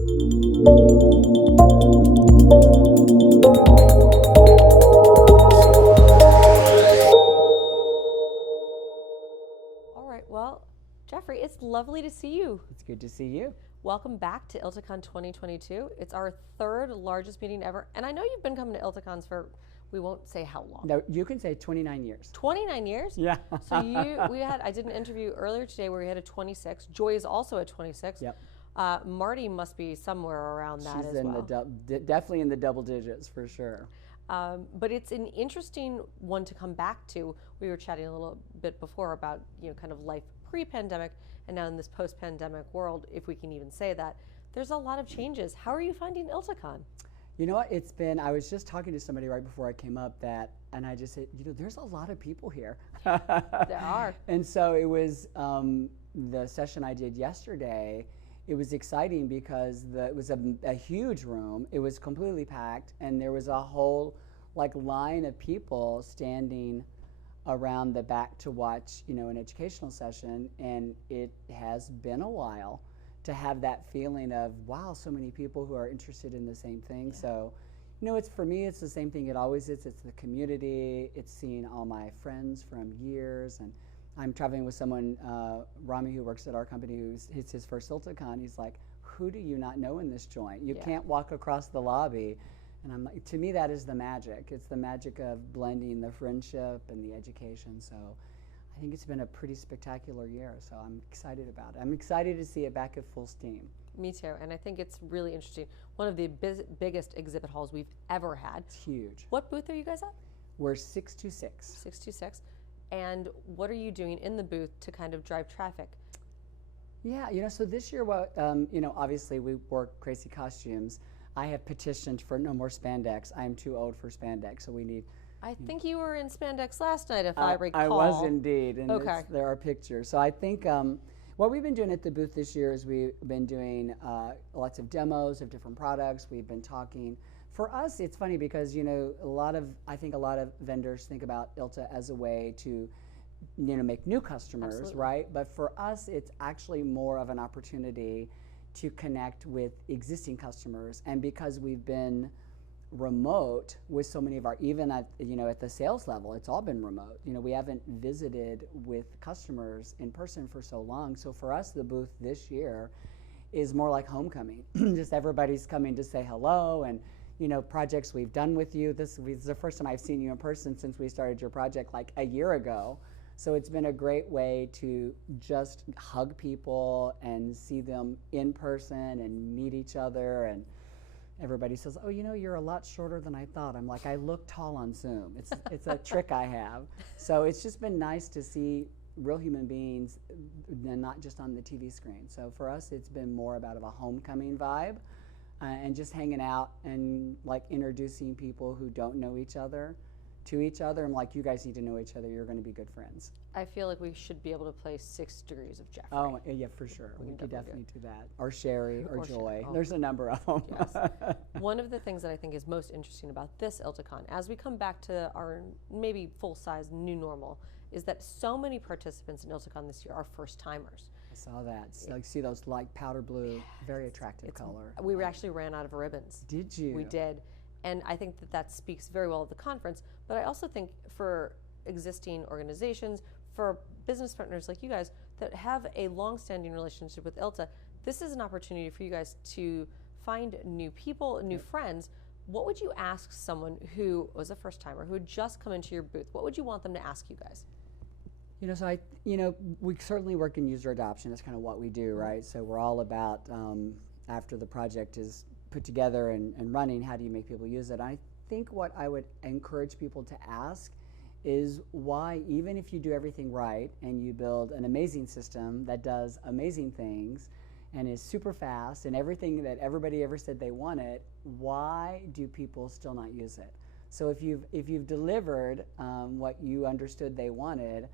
All right, well, Jeffrey, it's lovely to see you. It's good to see you. Welcome back to ILTACON 2022. It's our third largest meeting ever, and I know you've been coming to ILTACONs for, we won't say how long. No, you can say 29 years. 29 years? Yeah. So I did an interview earlier today where we had a 26. Joy is also at 26. Yep. Marty must be somewhere around that She's as well. Definitely in the double digits for sure. But it's an interesting one to come back to. We were chatting a little bit before about, kind of life pre-pandemic and now in this post-pandemic world, if we can even say that. There's a lot of changes. How are you finding ILTACON? You know what, I was just talking to somebody right before I came up and I just said, there's a lot of people here. There are. And so it was the session I did yesterday. It was exciting because it was a huge room. It was completely packed, and there was a whole line of people standing around the back to watch, an educational session. And it has been a while to have that feeling of, wow, so many people who are interested in the same thing. Yeah. So, for me, it's the same thing it always is. It's the community. It's seeing all my friends from years. And I'm traveling with someone, Rami, who works at our company, it's his first ILTACON. He's like, who do you not know in this joint? You can't walk across the lobby. And I'm like, to me, that is the magic. It's the magic of blending the friendship and the education. So I think it's been a pretty spectacular year. So I'm excited about it. I'm excited to see it back at full steam. Me too. And I think it's really interesting. One of the biggest exhibit halls we've ever had. It's huge. What booth are you guys at? We're 626. 626. And what are you doing in the booth to kind of drive traffic? Yeah, so this year, obviously we wore crazy costumes. I have petitioned for no more spandex. I am too old for spandex, so we need. I think you were in spandex last night, if I recall. I was indeed, and okay. There are pictures. So I think what we've been doing at the booth this year is we've been doing lots of demos of different products. We've been talking. For us, it's funny because I think a lot of vendors think about ILTA as a way to, make new customers, Absolutely. Right? But for us, it's actually more of an opportunity to connect with existing customers. And because we've been remote with so many of our, even at the sales level, it's all been remote. We haven't visited with customers in person for so long. So for us, the booth this year is more like homecoming. Just everybody's coming to say hello and projects we've done with you. This is the first time I've seen you in person since we started your project a year ago. So it's been a great way to just hug people and see them in person and meet each other. And everybody says, oh, you're a lot shorter than I thought. I'm like, I look tall on Zoom. It's a trick I have. So it's just been nice to see real human beings and not just on the TV screen. So for us, it's been more about a homecoming vibe. And just hanging out and introducing people who don't know each other to each other. I'm like, you guys need to know each other. You're going to be good friends. I feel like we should be able to play 6 Degrees of Jeffrey. Oh, yeah, for sure. We could definitely do that. Or Sherry or Joy. Oh. There's a number of them. Yes. One of the things that I think is most interesting about this ILTACON, as we come back to our maybe full-size new normal, is that so many participants in ILTACON this year are first-timers. I saw that. See those powder blue, very attractive color. We actually ran out of ribbons. Did you? We did. And I think that speaks very well of the conference. But I also think for existing organizations, for business partners like you guys that have a long-standing relationship with ILTA, this is an opportunity for you guys to find new people, new friends. What would you ask someone who was a first-timer, who had just come into your booth? What would you want them to ask you guys? We certainly work in user adoption. That's kind of what we do, right? So we're all about, after the project is put together and running, how do you make people use it? I think what I would encourage people to ask is why, even if you do everything right and you build an amazing system that does amazing things and is super fast and everything that everybody ever said they wanted, why do people still not use it? So if you've delivered what you understood they wanted,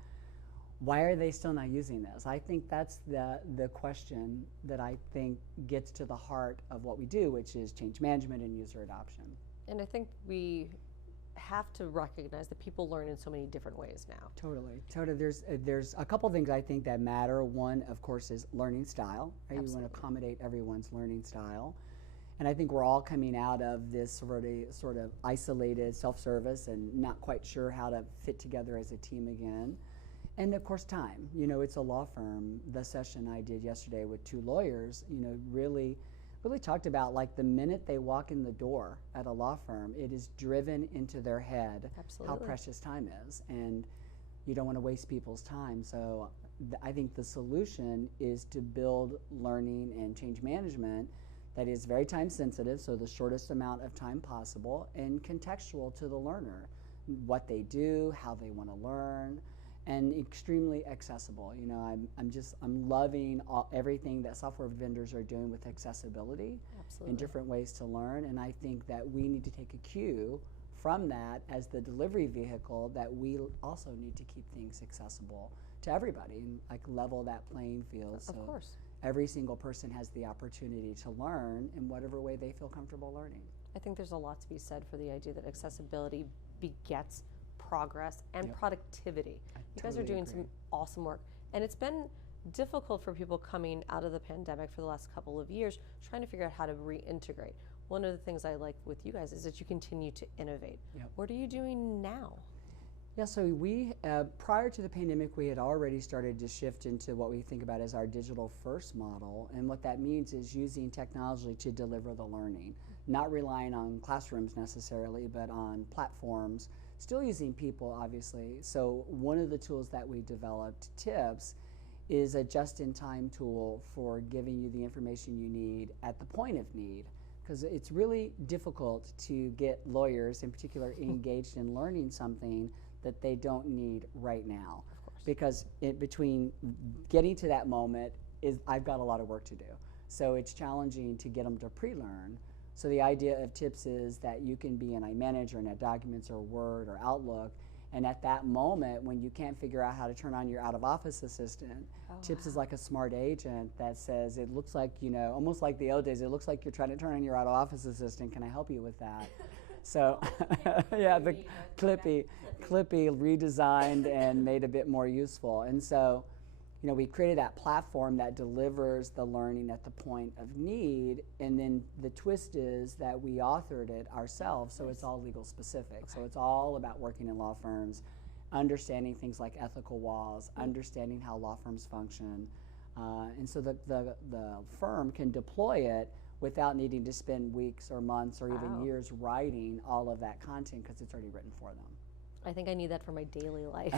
why are they still not using this? I think that's the question that I think gets to the heart of what we do, which is change management and user adoption. And I think we have to recognize that people learn in so many different ways now. Totally. There's a couple things I think that matter. One, of course, is learning style. Right? You want to accommodate everyone's learning style. And I think we're all coming out of this sort of isolated self-service and not quite sure how to fit together as a team again. And of course, time. You know, it's a law firm. The session I did yesterday with 2 lawyers, you know, really talked about, like, the minute they walk in the door at a law firm, it is driven into their head how precious time is. And you don't want to waste people's time. So I think the solution is to build learning and change management that is very time sensitive, so the shortest amount of time possible, and contextual to the learner, what they do, how they want to learn, and extremely accessible. You know, I'm loving everything that software vendors are doing with accessibility and different ways to learn, and I think that we need to take a cue from that as the delivery vehicle, that we also need to keep things accessible to everybody and, like, level that playing field. Of course. Every single person has the opportunity to learn in whatever way they feel comfortable learning. I think there's a lot to be said for the idea that accessibility begets progress and productivity. You guys are doing some awesome work. And it's been difficult for people coming out of the pandemic for the last couple of years, trying to figure out how to reintegrate. One of the things I like with you guys is that you continue to innovate. What are you doing now? Yeah, so we, prior to the pandemic, we had already started to shift into what we think about as our digital first model. And what that means is using technology to deliver the learning, not relying on classrooms necessarily, but on platforms, still using people, obviously. So one of the tools that we developed, TIPS, is a just-in-time tool for giving you the information you need at the point of need. Because it's really difficult to get lawyers, in particular, engaged in learning something that they don't need right now. Because between getting to that moment, I've got a lot of work to do. So it's challenging to get them to pre-learn. So the idea of TIPS is that you can be in iManage or NetDocuments or Word or Outlook, and at that moment when you can't figure out how to turn on your out-of-office assistant, TIPS is like a smart agent that says, it looks like, you know, almost like the old days, it looks like you're trying to turn on your out-of-office assistant, can I help you with that? So, yeah, the Clippy redesigned and made a bit more useful. And so, you know, we created that platform that delivers the learning at the point of need, and then the twist is that we authored it ourselves, so it's all legal specific. So it's all about working in law firms, understanding things like ethical walls, understanding how law firms function, and so the firm can deploy it without needing to spend weeks or months or even years writing all of that content, because it's already written for them. I think I need that for my daily life.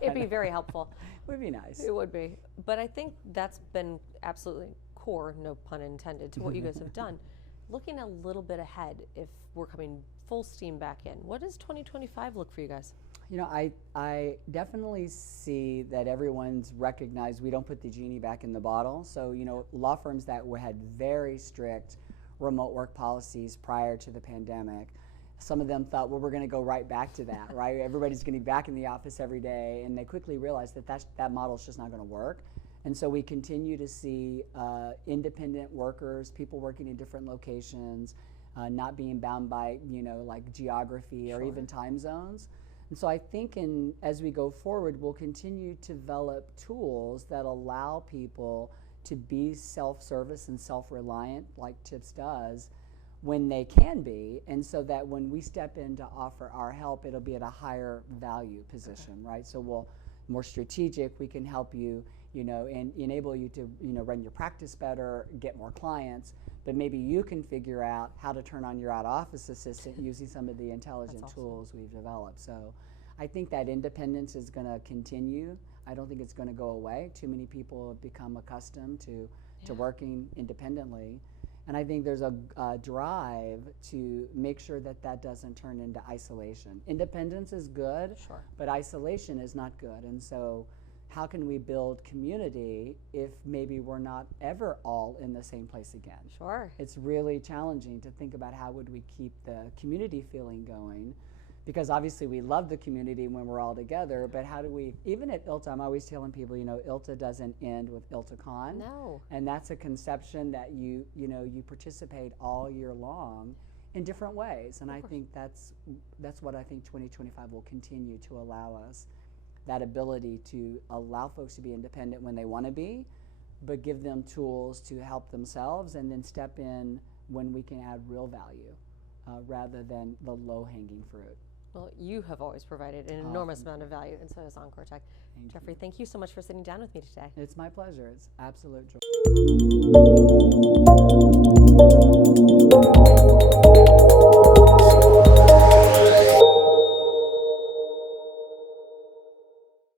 It'd be very helpful. It would be nice. It would be. But I think that's been absolutely core, no pun intended, to what you guys have done. Looking a little bit ahead, if we're coming full steam back in, what does 2025 look for you guys? You know, I definitely see that everyone's recognized we don't put the genie back in the bottle. So, you know, law firms that had very strict remote work policies prior to the pandemic, some of them thought, well, we're going to go right back to that, right? Everybody's going to be back in the office every day, and they quickly realized that that model is just not going to work. And so we continue to see independent workers, people working in different locations, not being bound by, you know, like geography or even time zones. And so I think as we go forward, we'll continue to develop tools that allow people to be self-service and self-reliant, like TIPS does, when they can be, and so that when we step in to offer our help, it'll be at a higher value position, right? So we'll more strategic, we can help you, you know, and enable you to, you know, run your practice better, get more clients, but maybe you can figure out how to turn on your out-of-office assistant using some of the intelligent tools we've developed. So I think that independence is going to continue. I don't think it's going to go away. Too many people have become accustomed to working independently. And I think there's a drive to make sure that that doesn't turn into isolation. Independence is good, but isolation is not good. And so how can we build community if maybe we're not ever all in the same place again? It's really challenging to think about how would we keep the community feeling going, because obviously we love the community when we're all together, but how do we, even at ILTA, I'm always telling people, you know, ILTA doesn't end with ILTACON. No. And that's a conception that you participate all year long in different ways. And I think that's what I think 2025 will continue to allow us, that ability to allow folks to be independent when they want to be, but give them tools to help themselves, and then step in when we can add real value rather than the low-hanging fruit. Well, you have always provided an enormous amount of value, and so has Encoretech. Jeffrey, thank you so much for sitting down with me today. It's my pleasure. It's absolute joy.